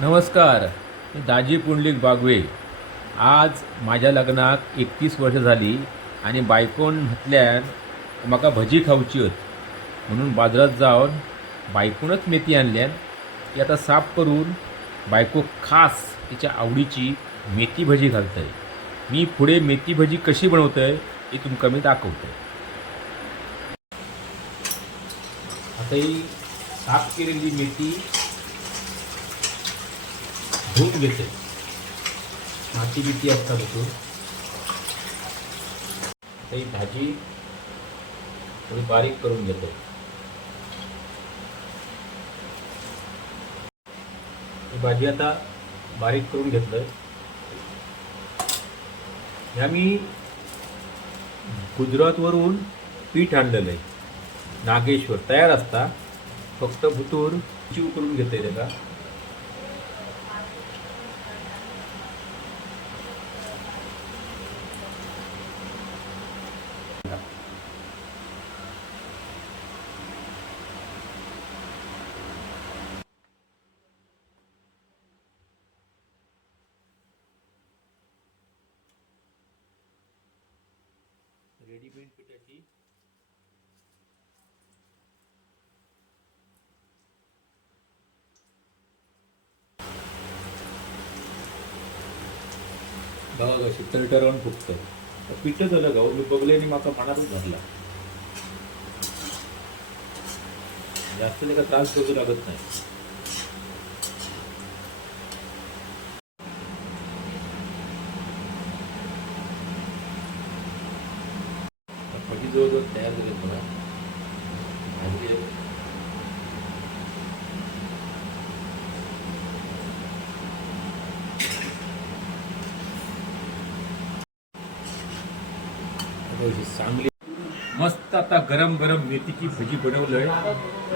नमस्कार मी दाजी पुंडलिक बागवे. आज माझ्या लग्नाक एकतीस वर्ष झाली आणि बायकोन म्हटल्यार म्हाका भजी खावची होत. म्हणून बाजारात जावन बायकोनच मेथी आणल्यान ती आता साफ करून बायको खास तिच्या आवडीची मेथी भजी घालतंय. मी पुढे मेथी भजी कशी बनवतंय ती तुमका मी दाखवतोय. आता ही साफ केलेली मेथी धुवून घेते. माती बिती असतात तिथून ही भाजी थोडी बारीक करून घेतो. ही भाजी आता बारीक करून घेतलं ह्या मी गुजरातवरून पीठ आणलेलं आहे. नागेश्वर. तयार असता. फक्त भुतूर चिव करून घेते त्याला. रेडीमेड पिठाची बघा कशी टरटरवून फुगतं पिठच झालं गाव मी बघले आणि माझा मनातच धरला. जास्त त्याचा त्रास करू लागत नाही. जवळजवळ तयार झाले बघा भाजी अशी चांगली मस्त आता गरम गरम मेथीची भजी बनवलंय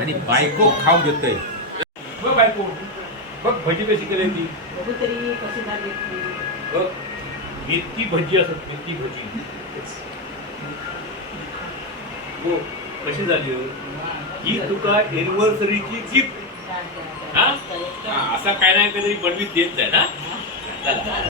आणि बायको खाऊ देतय. बघ बायको बघ भजी कशी केली ती. बघ मेथी भजी असत मेथी भजी. हो कशी झाली हो? ही तुका एनिव्हर्सरीची गिफ्ट हा? हा, असा काय नाही कधी बनवीत देत जाय ना? चला.